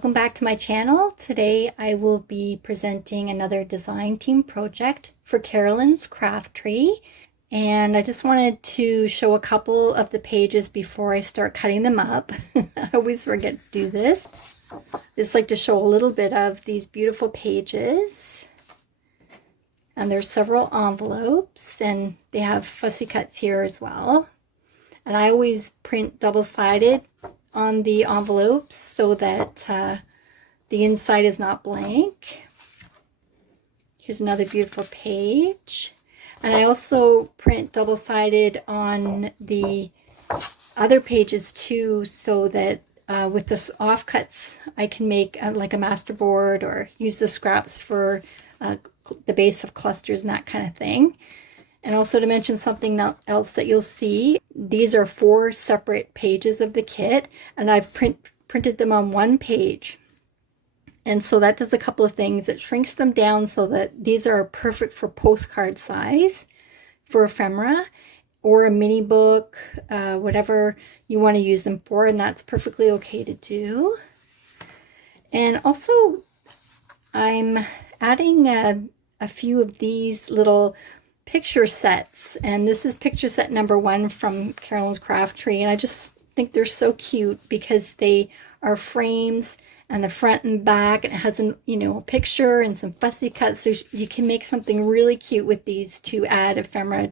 Welcome back to my channel. Today I will be presenting another design team project for Carolyn's Craft Tree. And I just wanted to show a couple of the pages before I start cutting them up. I always forget to do this. I just like to show a little bit of these beautiful pages. And there's several envelopes and they have fussy cuts here as well. And I always print double-sided on the envelopes so that the inside is not blank. Here's another beautiful page. And I also print double-sided on the other pages too, so that with the offcuts I can make like a masterboard or use the scraps for the base of clusters and that kind of thing. And also to mention something else that you'll see, these are 4 separate pages of the kit, and I've printed them on one page. And so that does a couple of things. It shrinks them down so that these are perfect for postcard size, for ephemera, or a mini book, whatever you want to use them for, and that's perfectly okay to do. And also, I'm adding a few of these little picture sets, and this is picture set number 1 from Carolyn's Craft Tree, and I just think they're so cute because they are frames and the front and back, and it has a picture and some fussy cuts, so you can make something really cute with these to add ephemera.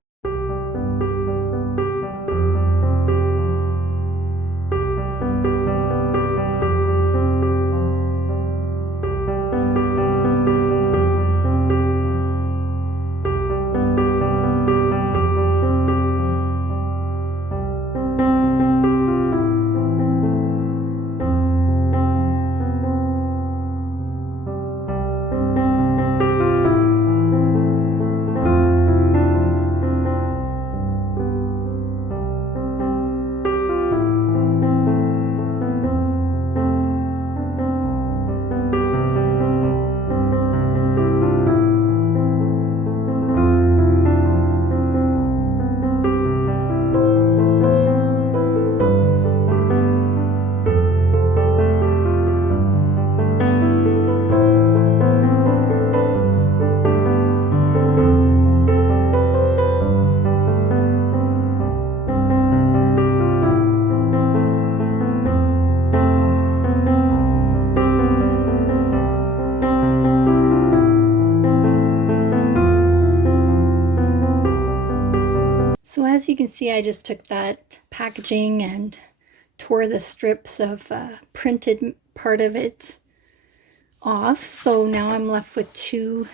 So as you can see, I just took that packaging and tore the strips of printed part of it off. So now I'm left with 2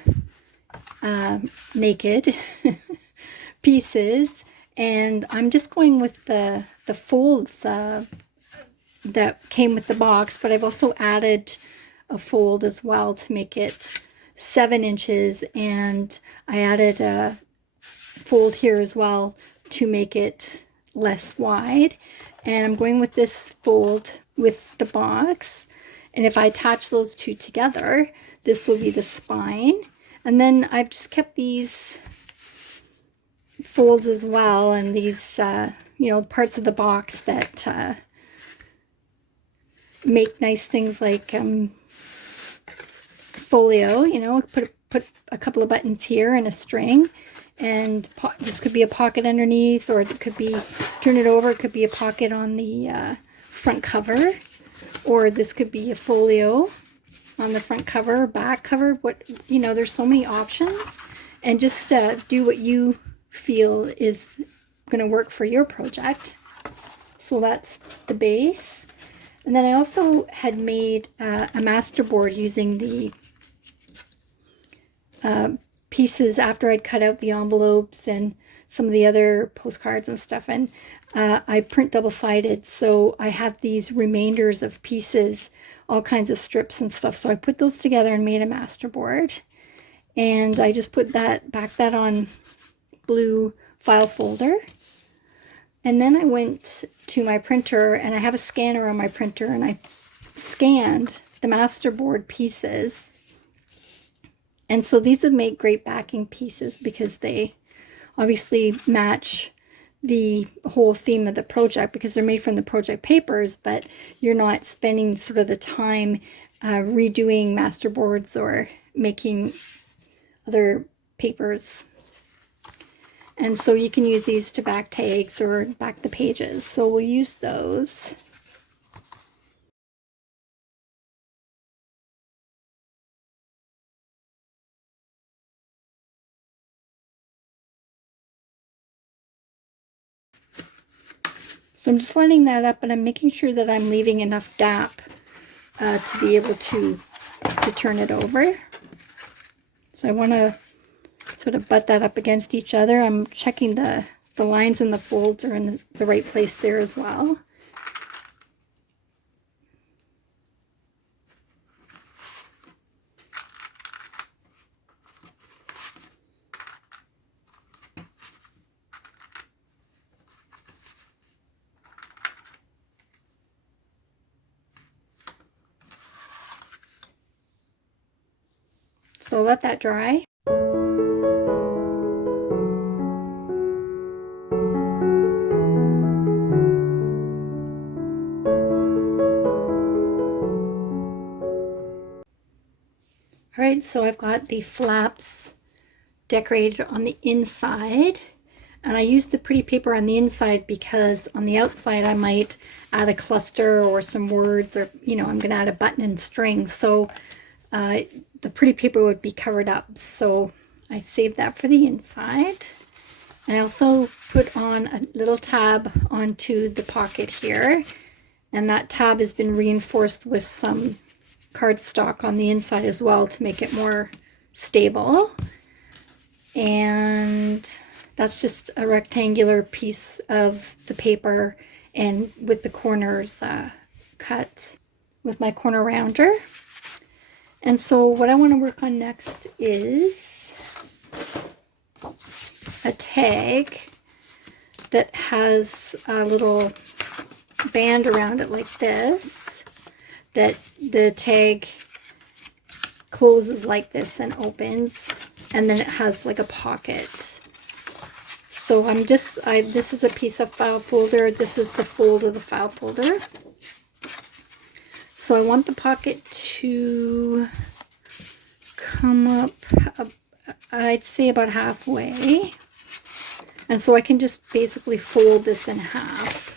naked pieces, and I'm just going with the folds that came with the box, but I've also added a fold as well to make it 7 inches, and I added a fold here as well to make it less wide. And I'm going with this fold with the box, and if I attach those 2 together, this will be the spine. And then I've just kept these folds as well, and these parts of the box that make nice things like folio, put a couple of buttons here and a string, and this could be a pocket underneath, or it could be, turn it over, it could be a pocket on the front cover, or this could be a folio on the front cover, back cover. There's so many options, and just do what you feel is going to work for your project. So that's the base. And then I also had made a masterboard using the pieces after I'd cut out the envelopes and some of the other postcards and stuff, and I print double-sided, so I have these remainders of pieces, all kinds of strips and stuff, so I put those together and made a masterboard, and I just put that on blue file folder. And then I went to my printer, and I have a scanner on my printer, and I scanned the masterboard pieces. And so these would make great backing pieces because they obviously match the whole theme of the project, because they're made from the project papers, but you're not spending sort of the time redoing masterboards or making other papers. And so you can use these to back tags or back the pages. So we'll use those. So I'm just lining that up, and I'm making sure that I'm leaving enough gap to be able to turn it over. So I want to sort of butt that up against each other. I'm checking the lines and the folds are in the right place there as well. So let that dry. All right, so I've got the flaps decorated on the inside, and I used the pretty paper on the inside because on the outside I might add a cluster or some words, or I'm going to add a button and string, so the pretty paper would be covered up. So I saved that for the inside. And I also put on a little tab onto the pocket here, and that tab has been reinforced with some cardstock on the inside as well to make it more stable. And that's just a rectangular piece of the paper, and with the corners cut with my corner rounder. And so what I want to work on next is a tag that has a little band around it like this, that the tag closes like this and opens, and then it has like a pocket. So this is a piece of file folder. This is the fold of the file folder. So I want the pocket to come up, I'd say about halfway. And so I can just basically fold this in half.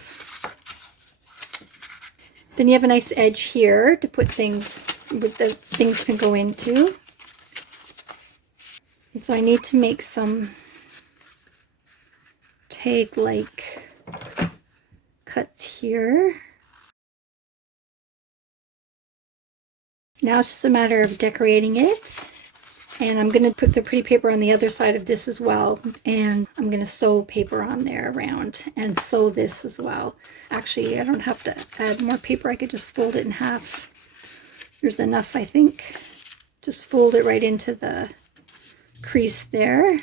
Then you have a nice edge here to put things, things can go into. And so I need to make some tag-like cuts here. Now it's just a matter of decorating it. And I'm going to put the pretty paper on the other side of this as well. And I'm going to sew paper on there around and sew this as well. Actually, I don't have to add more paper. I could just fold it in half. There's enough, I think. Just fold it right into the crease there.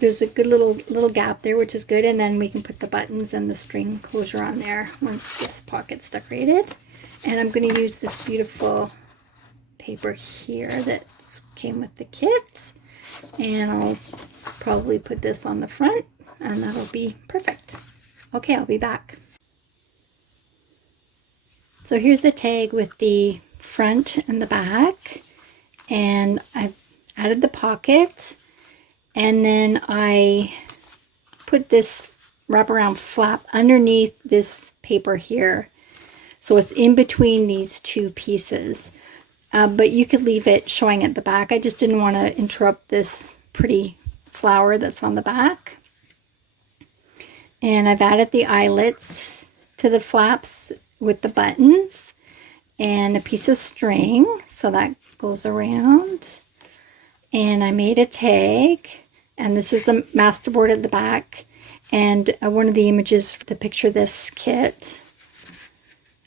There's a good little gap there, which is good. And then we can put the buttons and the string closure on there once this pocket's decorated. And I'm going to use this beautiful paper here that came with the kit, and I'll probably put this on the front, and that'll be perfect. Okay, I'll be back. So here's the tag with the front and the back, and I've added the pocket, and then I put this wraparound flap underneath this paper here, so it's in between these two pieces. But you could leave it showing at the back. I just didn't want to interrupt this pretty flower that's on the back. And I've added the eyelets to the flaps with the buttons and a piece of string, so that goes around. And I made a tag, and this is the masterboard at the back, and one of the images for the picture this kit.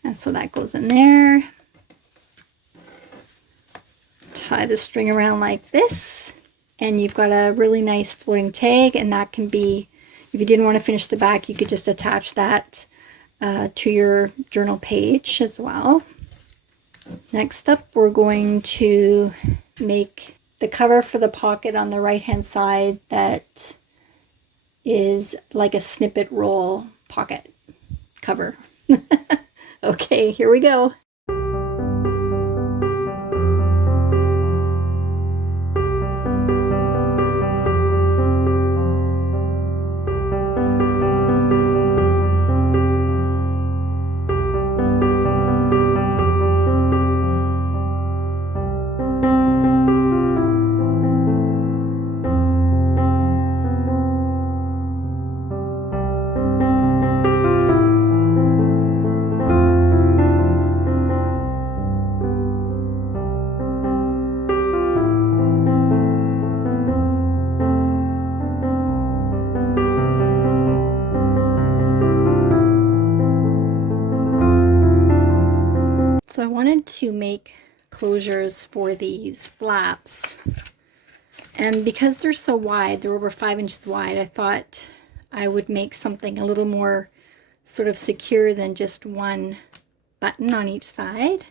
And so that goes in there. Tie the string around like this, and you've got a really nice floating tag. And that can be, if you didn't want to finish the back, you could just attach that to your journal page as well. Next up, we're going to make the cover for the pocket on the right hand side that is like a snippet roll pocket cover. Okay, here we go. wanted to make closures for these flaps. And because they're so wide, they're over 5 inches wide, I thought I would make something a little more sort of secure than just one button on each side.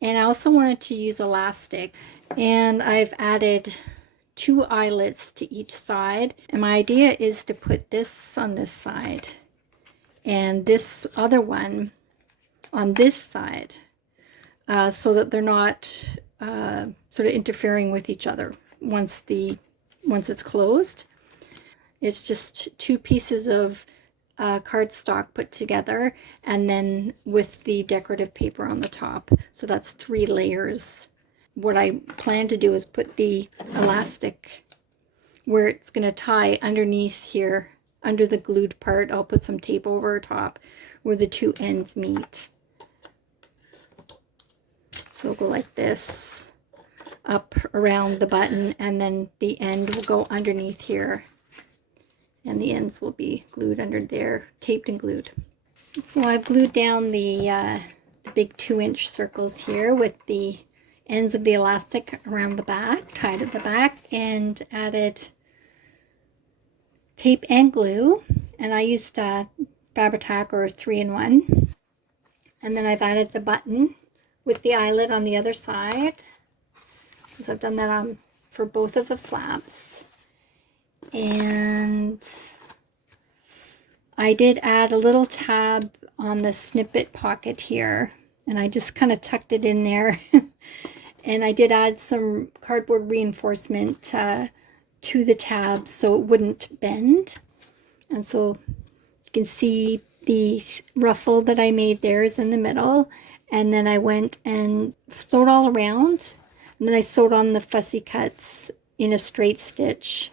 And I also wanted to use elastic. And I've added 2 eyelets to each side. And my idea is to put this on this side and this other one on this side, so that they're not sort of interfering with each other once it's closed. It's just 2 pieces of cardstock put together, and then with the decorative paper on the top. So that's 3 layers. What I plan to do is put the elastic where it's going to tie underneath here, under the glued part. I'll put some tape over top where the 2 ends meet. So it'll go like this, up around the button, and then the end will go underneath here. And the ends will be glued under there, taped and glued. So I've glued down the big 2-inch circles here with the ends of the elastic around the back, tied at the back, and added tape and glue. And I used Fabri-Tac or 3-in-1. And then I've added the button with the eyelet on the other side. So I've done that on for both of the flaps. And I did add a little tab on the snippet pocket here, and I just kind of tucked it in there. And I did add some cardboard reinforcement to the tab so it wouldn't bend. And so you can see the ruffle that I made there is in the middle. And then I went and sewed all around, and then I sewed on the fussy cuts in a straight stitch.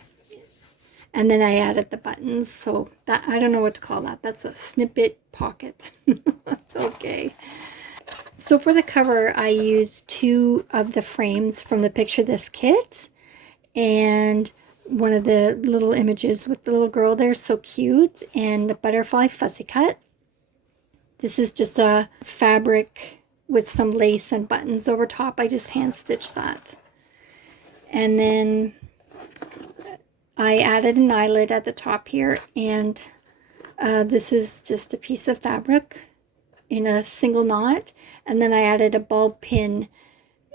And then I added the buttons. So that, I don't know what to call that. That's a snippet pocket. It's okay. So for the cover, I used 2 of the frames from the Picture This kit. And one of the little images with the little girl there, so cute. And a butterfly fussy cut. This is just a fabric with some lace and buttons over top. I just hand stitched that. And then I added an eyelet at the top here, and this is just a piece of fabric in a single knot, and then I added a bulb pin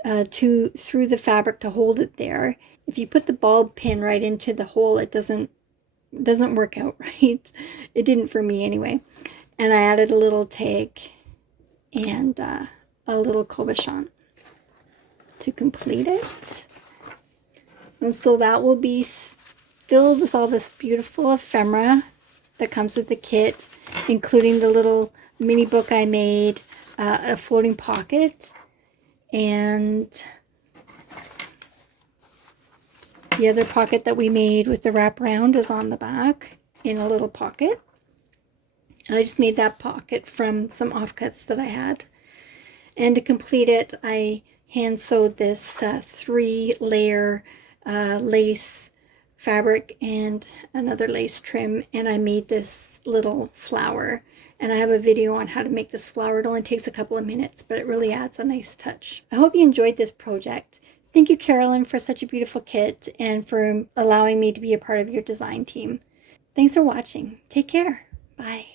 through the fabric to hold it there. If you put the bulb pin right into the hole, it doesn't work out right. It didn't for me anyway. And I added a little tag and a little cabochon to complete it. And so that will be filled with all this beautiful ephemera that comes with the kit, including the little mini book I made, a floating pocket, and the other pocket that we made with the wraparound is on the back in a little pocket. And I just made that pocket from some offcuts that I had. And to complete it, I hand sewed this 3-layer lace fabric and another lace trim, and I made this little flower. And I have a video on how to make this flower. It only takes a couple of minutes, but it really adds a nice touch. I hope you enjoyed this project. Thank you, Carolyn, for such a beautiful kit and for allowing me to be a part of your design team. Thanks for watching. Take care. Bye.